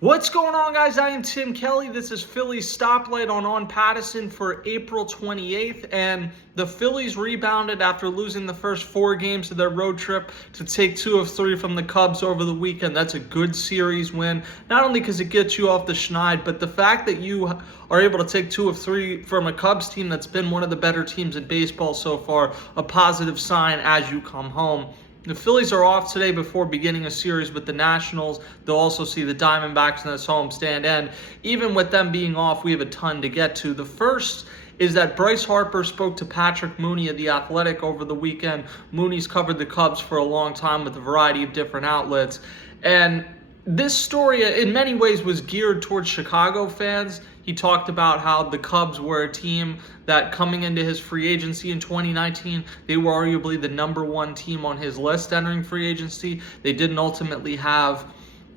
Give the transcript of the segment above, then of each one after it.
What's going on, guys? I am Tim Kelly. This is Phillies Stoplight on Pattison for April 28th, and the Phillies rebounded after losing the first 4 games of their road trip to take 2 of 3 from the Cubs over the weekend. That's a good series win, not only because it gets you off the schneid, but the fact that you are able to take 2 of 3 from a Cubs team that's been one of the better teams in baseball so far, a positive sign as you come home. The Phillies are off today before beginning a series with the Nationals. They'll also see the Diamondbacks in this homestand. And even with them being off, we have a ton to get to. The first is that Bryce Harper spoke to Patrick Mooney of The Athletic over the weekend. Mooney's covered the Cubs for a long time with a variety of different outlets. And this story, in many ways, was geared towards Chicago fans. He talked about how the Cubs were a team that, coming into his free agency in 2019, they were arguably the #1 team on his list entering free agency. They didn't ultimately have,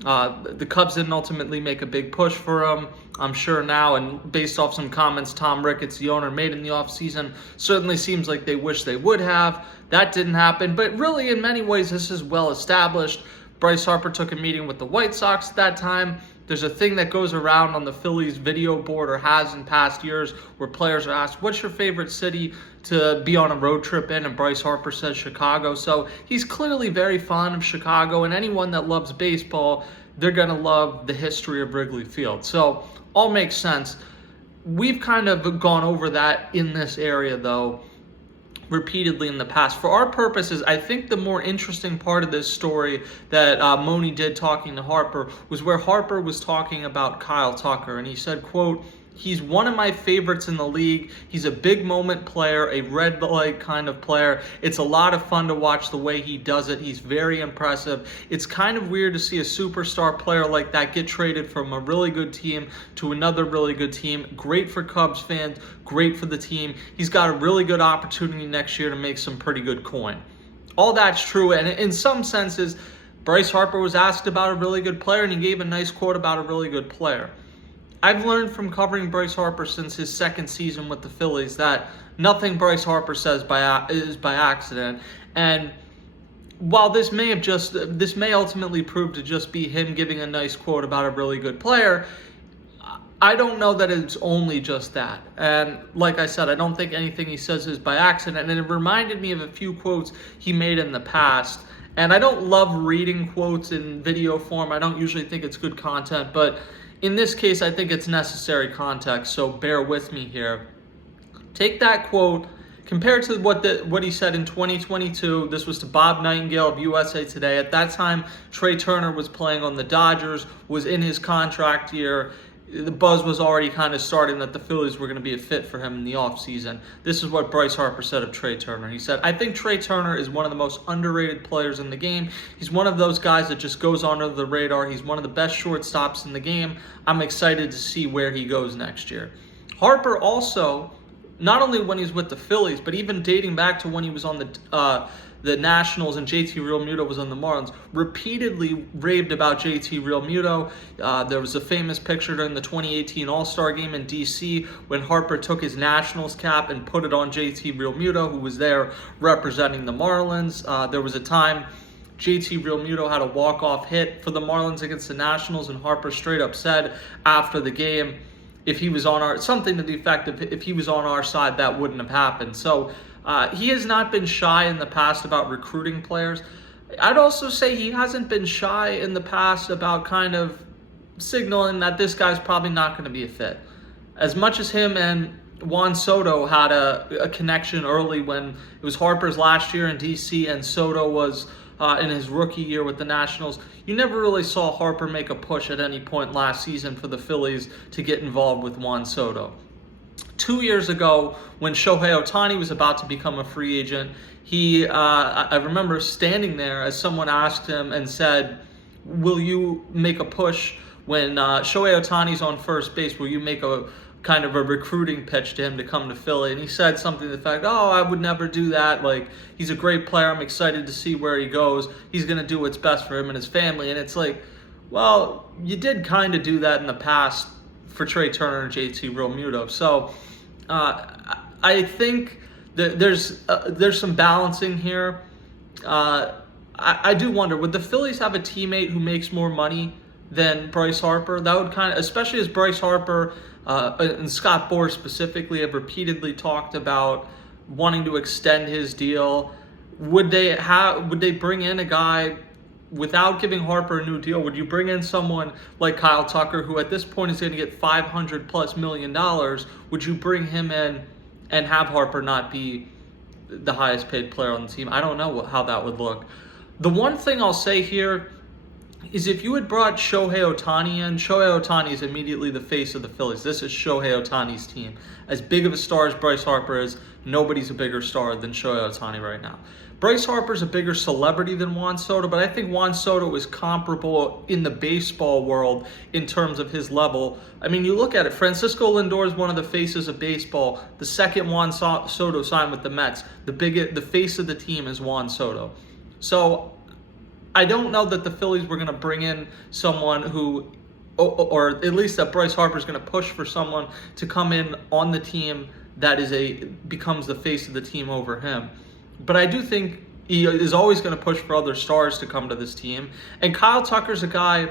the Cubs didn't ultimately make a big push for him. I'm sure now, and based off some comments Tom Ricketts, the owner, made in the offseason, certainly seems like they wish they would have. That didn't happen, but really, in many ways, this is well established. Bryce Harper took a meeting with the White Sox at that time. There's a thing that goes around on the Phillies video board, or has in past years, where players are asked, what's your favorite city to be on a road trip in? And Bryce Harper says Chicago. So he's clearly very fond of Chicago, and anyone that loves baseball, they're going to love the history of Wrigley Field. So all makes sense. We've kind of gone over that in this area, though, repeatedly in the past. For our purposes, I think the more interesting part of this story that Mooney did talking to Harper was where Harper was talking about Kyle Tucker, and he said, quote, "He's one of my favorites in the league. He's a big moment player, a red light kind of player. It's a lot of fun to watch the way he does it. He's very impressive. It's kind of weird to see a superstar player like that get traded from a really good team to another really good team. Great for Cubs fans, great for the team. He's got a really good opportunity next year to make some pretty good coin." All that's true, and in some senses, Bryce Harper was asked about a really good player, and he gave a nice quote about a really good player. I've learned from covering Bryce Harper since his second season with the Phillies that nothing Bryce Harper says is by accident. And while this may ultimately prove to just be him giving a nice quote about a really good player, I don't know that it's only just that. And like I said, I don't think anything he says is by accident. And it reminded me of a few quotes he made in the past. And I don't love reading quotes in video form. I don't usually think it's good content, but in this case, I think it's necessary context, so bear with me here. Take that quote, compare it to what he said in 2022. This was to Bob Nightingale of USA Today. At that time, Trey Turner was playing on the Dodgers, was in his contract year. The buzz was already kind of starting that the Phillies were going to be a fit for him in the offseason. This is what Bryce Harper said of Trey Turner. He said, "I think Trey Turner is one of the most underrated players in the game. He's one of those guys that just goes under the radar. He's one of the best shortstops in the game. I'm excited to see where he goes next year." Harper also, not only when he's with the Phillies, but even dating back to when he was on the Nationals and JT Realmuto was on the Marlins, repeatedly raved about JT Realmuto. There was a famous picture during the 2018 All-Star Game in D.C. when Harper took his Nationals cap and put it on JT Realmuto, who was there representing the Marlins. There was a time JT Realmuto had a walk-off hit for the Marlins against the Nationals, and Harper straight up said after the game, if he was on something to the effect of, if he was on our side, that wouldn't have happened. So he has not been shy in the past about recruiting players. I'd also say he hasn't been shy in the past about kind of signaling that this guy's probably not going to be a fit. As much as him and Juan Soto had a connection early when it was Harper's last year in D.C. and Soto was in his rookie year with the Nationals, you never really saw Harper make a push at any point last season for the Phillies to get involved with Juan Soto. 2 years ago, when Shohei Ohtani was about to become a free agent, I remember standing there as someone asked him and said, "Will you make a push when Shohei Ohtani's on first base? Will you make a kind of a recruiting pitch to him to come to Philly?" And he said something to the fact, "Oh, I would never do that. Like, he's a great player. I'm excited to see where he goes. He's going to do what's best for him and his family." And it's like, well, you did kind of do that in the past for Trey Turner and JT Realmuto. So I think that there's some balancing here. I do wonder, would the Phillies have a teammate who makes more money than Bryce Harper. That would kind of, especially as Bryce Harper and Scott Boras specifically have repeatedly talked about wanting to extend his deal. Would they bring in a guy without giving Harper a new deal? Would you bring in someone like Kyle Tucker, who at this point is going to get $500+ million? Would you bring him in and have Harper not be the highest paid player on the team? I don't know how that would look. The one thing I'll say here is if you had brought Shohei Ohtani in, Shohei Ohtani is immediately the face of the Phillies. This is Shohei Ohtani's team. As big of a star as Bryce Harper is, nobody's a bigger star than Shohei Ohtani right now. Bryce Harper's a bigger celebrity than Juan Soto, but I think Juan Soto is comparable in the baseball world in terms of his level. I mean, you look at it, Francisco Lindor is one of the faces of baseball. The second Juan Soto signed with the Mets, the face of the team is Juan Soto. So I don't know that the Phillies were going to bring in someone who, or at least that Bryce Harper is going to push for someone to come in on the team that becomes the face of the team over him. But I do think he is always going to push for other stars to come to this team. And Kyle Tucker's a guy,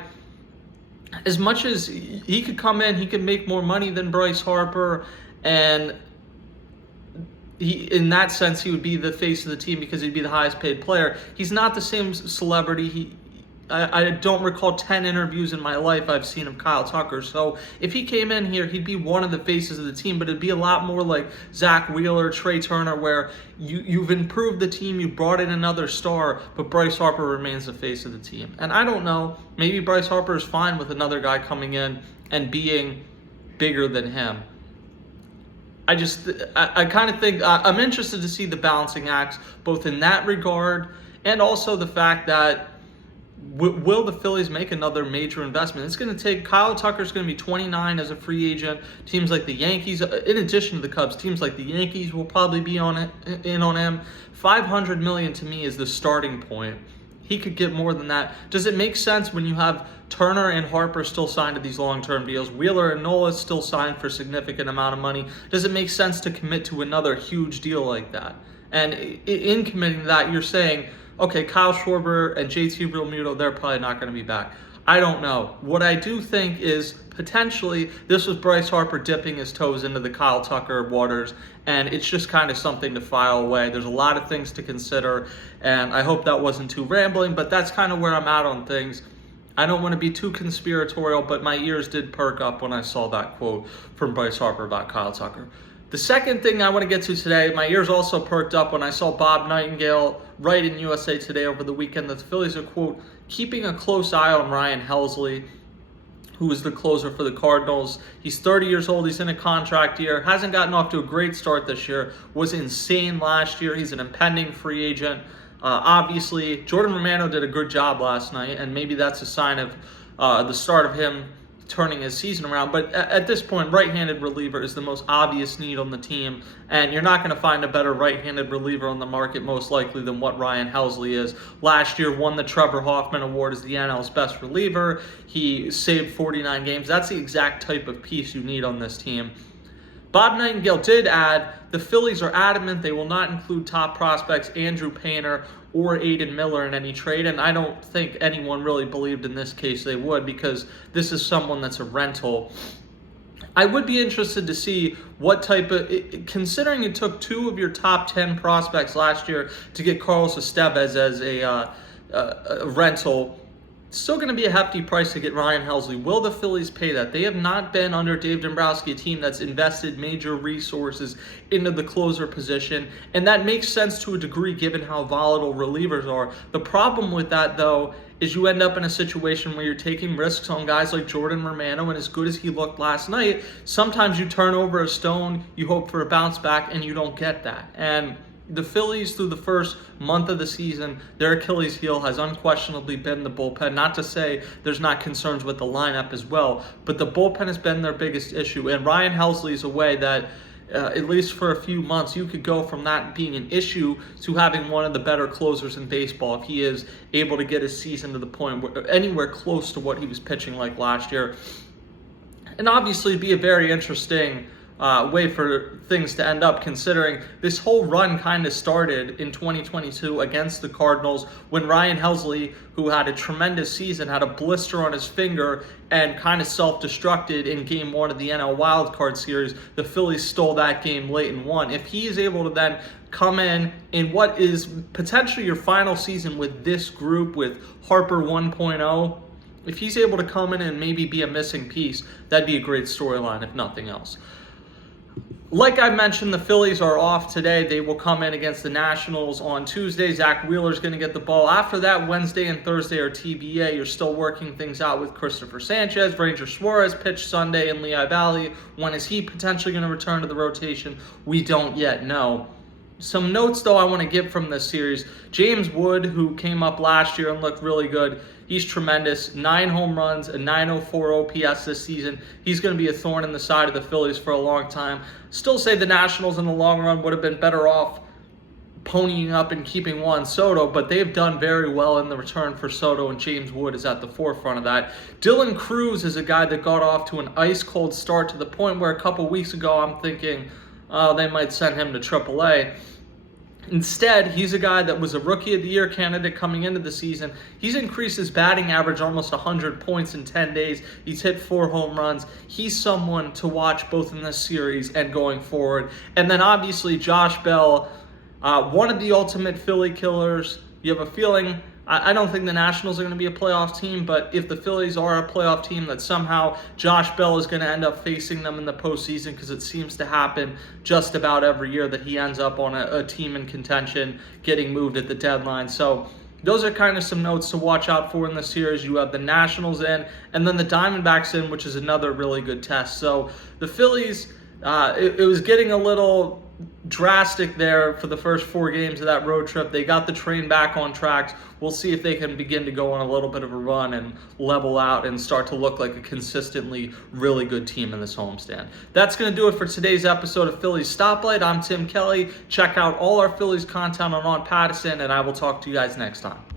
as much as he could come in, he could make more money than Bryce Harper, and in that sense, he would be the face of the team because he'd be the highest paid player. He's not the same celebrity. I don't recall 10 interviews in my life I've seen of Kyle Tucker. So if he came in here, he'd be one of the faces of the team, but it'd be a lot more like Zach Wheeler, Trey Turner, where you've improved the team, you brought in another star, but Bryce Harper remains the face of the team. And I don't know, maybe Bryce Harper is fine with another guy coming in and being bigger than him. I kind of think I'm interested to see the balancing acts, both in that regard and also the fact that will the Phillies make another major investment? It's going to take, Kyle Tucker's going to be 29 as a free agent. Teams like the Yankees, in addition to the Cubs, teams like the Yankees will probably be in on him. $500 million to me is the starting point. He could get more than that. Does it make sense when you have Turner and Harper still signed to these long-term deals, Wheeler and Nola still signed for a significant amount of money? Does it make sense to commit to another huge deal like that? And in committing to that, you're saying, okay, Kyle Schwarber and JT Realmuto, they're probably not going to be back. I don't know. What I do think is potentially this was Bryce Harper dipping his toes into the Kyle Tucker waters, and it's just kind of something to file away. There's a lot of things to consider, and I hope that wasn't too rambling, but that's kind of where I'm at on things. I don't want to be too conspiratorial, but my ears did perk up when I saw that quote from Bryce Harper about Kyle Tucker. The second thing I want to get to today, my ears also perked up when I saw Bob Nightingale write in USA Today over the weekend that the Phillies are, quote, keeping a close eye on Ryan Helsley, who is the closer for the Cardinals. He's 30 years old. He's in a contract year. Hasn't gotten off to a great start this year. Was insane last year. He's an impending free agent. Obviously, Jordan Romano did a good job last night, and maybe that's a sign of the start of him turning his season around. But at this point, right-handed reliever is the most obvious need on the team, and you're not going to find a better right-handed reliever on the market most likely than what Ryan Helsley is. Last year won the Trevor Hoffman Award as the NL's best reliever. He saved 49 games. That's the exact type of piece you need on this team. Bob Nightingale did add, the Phillies are adamant they will not include top prospects Andrew Painter or Aiden Miller in any trade, and I don't think anyone really believed in this case they would, because this is someone that's a rental. I would be interested to see what type of, considering it took 2 of your top 10 prospects last year to get Carlos Estevez as a rental, still going to be a hefty price to get Ryan Helsley. Will the Phillies pay that? They have not been, under Dave Dombrowski, a team that's invested major resources into the closer position, and that makes sense to a degree given how volatile relievers are. The problem with that, though, is you end up in a situation where you're taking risks on guys like Jordan Romano, and as good as he looked last night, sometimes you turn over a stone, you hope for a bounce back, and you don't get that. And the Phillies, through the first month of the season, their Achilles heel has unquestionably been the bullpen. Not to say there's not concerns with the lineup as well, but the bullpen has been their biggest issue. And Ryan Helsley is a way that, at least for a few months, you could go from that being an issue to having one of the better closers in baseball if he is able to get his season to the point where anywhere close to what he was pitching like last year. And obviously, it'd be a very interesting way for things to end up, considering this whole run kind of started in 2022 against the Cardinals when Ryan Helsley, who had a tremendous season, had a blister on his finger and kind of self-destructed in Game 1 of the NL Wildcard Series. The Phillies stole that game late and won. If he is able to then come in what is potentially your final season with this group, with Harper 1.0, if he's able to come in and maybe be a missing piece, that'd be a great storyline, if nothing else. Like I mentioned, the Phillies are off today. They will come in against the Nationals on Tuesday. Zach Wheeler's going to get the ball. After that, Wednesday and Thursday are TBA. You're still working things out with Christopher Sanchez. Ranger Suarez pitched Sunday in Lehigh Valley. When is he potentially going to return to the rotation? We don't yet know. Some notes, though, I want to give from this series. James Wood, who came up last year and looked really good, he's tremendous. 9 home runs, a 904 OPS this season. He's going to be a thorn in the side of the Phillies for a long time. Still say the Nationals in the long run would have been better off ponying up and keeping Juan Soto, but they've done very well in the return for Soto, and James Wood is at the forefront of that. Dylan Cruz is a guy that got off to an ice-cold start to the point where a couple weeks ago I'm thinking, they might send him to AAA. Instead, he's a guy that was a Rookie of the Year candidate coming into the season. He's increased his batting average almost 100 points in 10 days. He's hit 4 home runs. He's someone to watch both in this series and going forward. And then obviously Josh Bell, one of the ultimate Philly killers. You have a feeling, I don't think the Nationals are going to be a playoff team, but if the Phillies are a playoff team, that somehow Josh Bell is going to end up facing them in the postseason, because it seems to happen just about every year that he ends up on a team in contention getting moved at the deadline. So those are kind of some notes to watch out for in the series. You have the Nationals in, and then the Diamondbacks in, which is another really good test. So the Phillies, it was getting a little drastic there for the first 4 games of that road trip. They got the train back on tracks. We'll see if they can begin to go on a little bit of a run and level out and start to look like a consistently really good team in this homestand. That's going to do it for today's episode of Phillies Stoplight. I'm Tim Kelly. Check out all our Phillies content on Patterson, and I will talk to you guys next time.